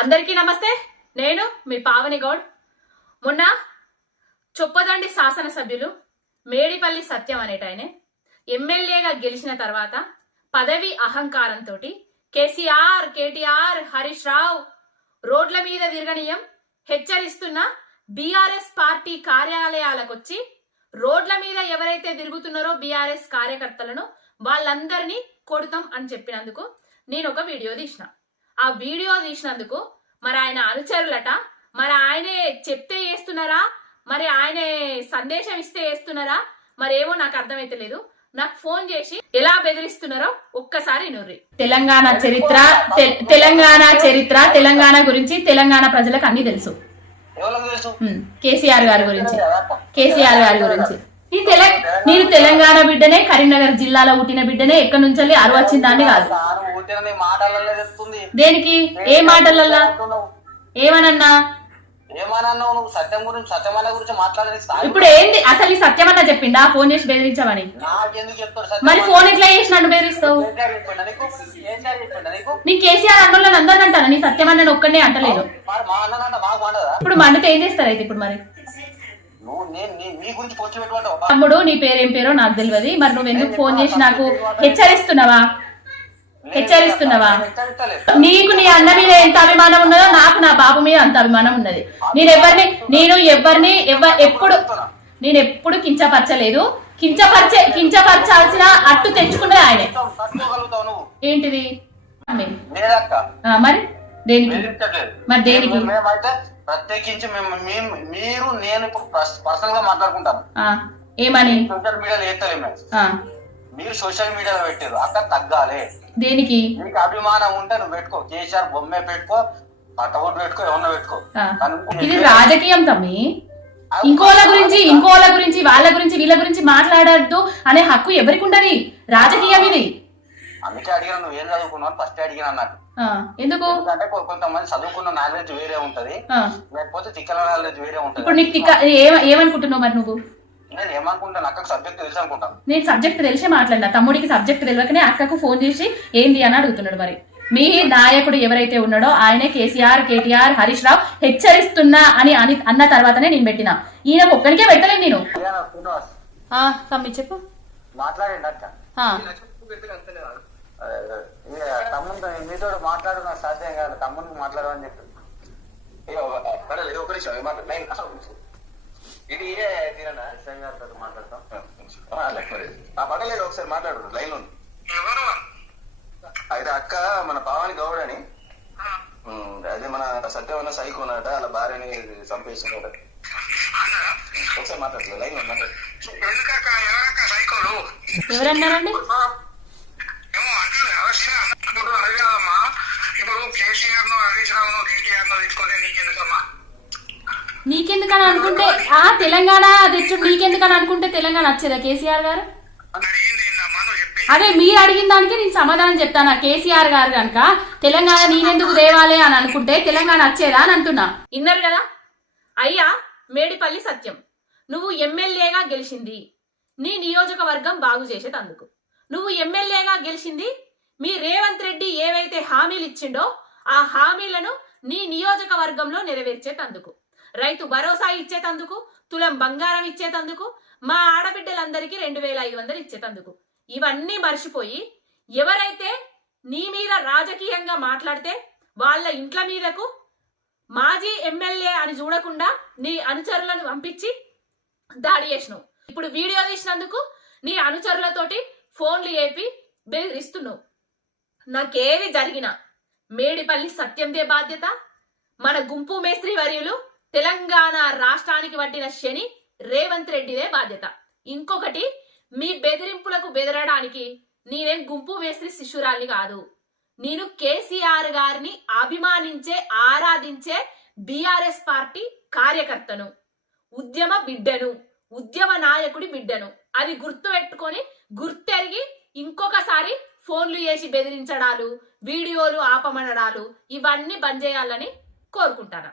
అందరికీ నమస్తే. నేను మీ పావని గౌడ్. మొన్న చొప్పదండి శాసనసభ్యులు మేడిపల్లి సత్యం అనేటాయనే ఎమ్మెల్యేగా గెలిచిన తర్వాత పదవి అహంకారంతో కేసీఆర్, కేటీఆర్, హరీష్ రావు రోడ్ల మీద తిరగనీయం హెచ్చరిస్తున్న బీఆర్ఎస్ పార్టీ కార్యాలయాలకు వచ్చి రోడ్ల మీద ఎవరైతే తిరుగుతున్నారో బీఆర్ఎస్ కార్యకర్తలను వాళ్ళందరినీ కొడతాం అని చెప్పినందుకు నేను ఒక వీడియో తీసిన. ఆ వీడియో తీసినందుకు మరి ఆయన అనుచరులట, మరి ఆయనే చెప్తే చేస్తున్నారా, మరి ఆయనే సందేశం ఇస్తే చేస్తున్నారా, మరేమో నాకు అర్థమైతే లేదు. నాకు ఫోన్ చేసి ఎలా బెదిరిస్తున్నారో ఒక్కసారి నూర్రి. తెలంగాణ చరిత్ర తెలంగాణ గురించి తెలంగాణ ప్రజలకు అన్ని తెలుసు. కేసీఆర్ గారి గురించి నేను తెలంగాణ బిడ్డనే, కరీంనగర్ జిల్లాలో పుట్టిన బిడ్డనే, ఎక్కడి నుంచి అరవచ్చిన దాన్ని కాదు. దేనికి? ఏ మాటలల్లా ఏమనన్నా? ఇప్పుడు ఏంది అసలు ఈ సత్యమన్నా చెప్పిండా ఫోన్ చేసి బెదిరించామని? మరి ఫోన్ ఎట్లా చేసి నన్ను బెదిరిస్తావు? నీ కేసీఆర్ అన్నోళ్ళని అందరిని అంటాను, నీ సత్యమన్న ఒక్కనే అంటలేదు. ఇప్పుడు మండితే ఏం చేస్తారు అయితే? ఇప్పుడు మరి తమ్ముడు నీ పేరేం పేరో నాకు తెలియదు, మరి నువ్వు ఎందుకు ఫోన్ చేసి నాకు హెచ్చరిస్తున్నావా? నీకు నీ అన్న మీద ఎంత అభిమానం ఉన్నదో నాకు నా బాబు మీద అంత అభిమానం ఉన్నది. నేను ఎప్పుడు కించపరచలేదు. కించపరచాల్సిన అట్టు తెచ్చుకున్నది ఆయనే. ఏంటిది మరి? దేనికి ప్రత్యేకించి మీరు నేను ఇప్పుడు పర్సనల్ గా మాట్లాడుకుంటాను. ఏమని? సోషల్ మీడియాలో ఏతలేము, మీరు సోషల్ మీడియాలో పెట్టారు. అక్కడ తగ్గాలి. దేనికి? నీకు అభిమానం ఉంటే నువ్వు పెట్టుకో, కేసీఆర్ బొమ్మే పెట్టుకో, పట్టబొట్టు పెట్టుకో, ఏమన్నా పెట్టుకో. ఇది రాజకీయం తమ్మి. ఇంకోళ్ళ గురించి వాళ్ళ గురించి వీళ్ళ గురించి మాట్లాడద్దు అనే హక్కు ఎవరికి ఉండదు. రాజకీయం ఇది. అందుకే అడిగిన నువ్వు ఏం చదువుకున్నావు ఫస్ట్ అడిగిన అన్నట్టు. ఎందుకు అంటే కొంతమంది చదువుకున్న నాలెడ్జ్ వేరే ఉంటది, లేకపోతే తిక్కల నాలెడ్జ్ వేరే ఉంటది. ఇప్పుడు నీకు ఏమనుకుంటున్నావు మరి? నువ్వు నేను ఏమనుకుంటాను, అక్కకు సబ్జెక్ట్ తెలుసు అనుకుంటాను. నేను సబ్జెక్ట్ తెలిసే మాట్లాడినా, తమ్ముడికి సబ్జెక్ట్ తెలియకనే అక్కకు ఫోన్ చేసి ఏంది అని అడుగుతున్నాడు. మరి మీ నాయకుడు ఎవరైతే ఉన్నాడో ఆయనే కేసీఆర్, కేటీఆర్, హరీష్ రావు హెచ్చరిస్తున్నా అని అన్న తర్వాతనే నేను పెట్టినా. ఈయనకు ఒక్కడికే పెట్టలేదు నేను. తమ్మి చెప్పు. మాట్లాడండి అక్క. తమ్ముడు మీతో మాట్లాడు, నాకు సాధ్యం కాదు. తమ్ముడికి మాట్లాడమని చెప్పి ఇది మాట్లాడతాం. పడలేదు, ఒకసారి మాట్లాడు. లైన్ ఉంది. అయితే అక్క మన పావని గౌడ్ అని, అదే మన సత్యవన్న సైకోనట, అలా భార్యని చంపేస్తున్నాడు. ఒకసారి మాట్లాడుతుంది. లైన్ ఉంది, మాట్లాడు. ఎవరన్నారండి? నీకెందుకని అనుకుంటే తెలంగాణ తెచ్చుడు నీకెందుకని అనుకుంటే తెలంగాణ వచ్చేదా కేసీఆర్ గారు? అదే మీరు అడిగిన దానికి నేను సమాధానం చెప్తాను. కేసీఆర్ గారు కనుక తెలంగాణ నేనెందుకు దేవాలి అని అనుకుంటే తెలంగాణ వచ్చేదా అని అంటున్నా. ఇన్నారు కదా అయ్యా. మేడిపల్లి సత్యం, నువ్వు ఎమ్మెల్యేగా గెలిచింది నీ నియోజకవర్గం బాగు చేసేటందుకు. నువ్వు ఎమ్మెల్యేగా గెలిచింది మీ రేవంత్ రెడ్డి ఏవైతే హామీలు ఇచ్చిండో ఆ హామీలను నీ నియోజకవర్గంలో నెరవేర్చేటందుకు, రైతు భరోసా ఇచ్చేటందుకు, తులం బంగారం ఇచ్చేటందుకు, మా ఆడబిడ్డలందరికీ 2500 ఇచ్చేటందుకు. ఇవన్నీ మర్చిపోయి ఎవరైతే నీ మీద రాజకీయంగా మాట్లాడితే వాళ్ళ ఇంట్ల మీదకు మాజీ ఎమ్మెల్యే అని చూడకుండా నీ అనుచరులను పంపించి దాడి చేసినావు. ఇప్పుడు వీడియో తీసినందుకు నీ అనుచరులతోటి ఫోన్లు ఏపి బెదిరిస్తున్నావు. నాకేది జరిగినా మేడిపల్లి సత్యందే బాధ్యత. మన గుంపు మేస్త్రి వర్యులు తెలంగాణ రాష్ట్రానికి పట్టిన శని రేవంత్ రెడ్డిదే బాధ్యత. ఇంకొకటి, మీ బెదిరింపులకు బెదరడానికి నేనేం గుంపు మేస్త్రి శిష్యురాల్ని కాదు. నేను కేసీఆర్ గారిని అభిమానించే, ఆరాధించే బీఆర్ఎస్ పార్టీ కార్యకర్తను, ఉద్యమ బిడ్డను, ఉద్యమ నాయకుడి బిడ్డను. అది గుర్తు పెట్టుకొని గుర్తెరిగి ఇంకొకసారి ఫోన్లు చేసి బెదిరించడాలు, వీడియోలు ఆపమనడాలు ఇవన్నీ బంద్ చేయాలని కోరుకుంటాను.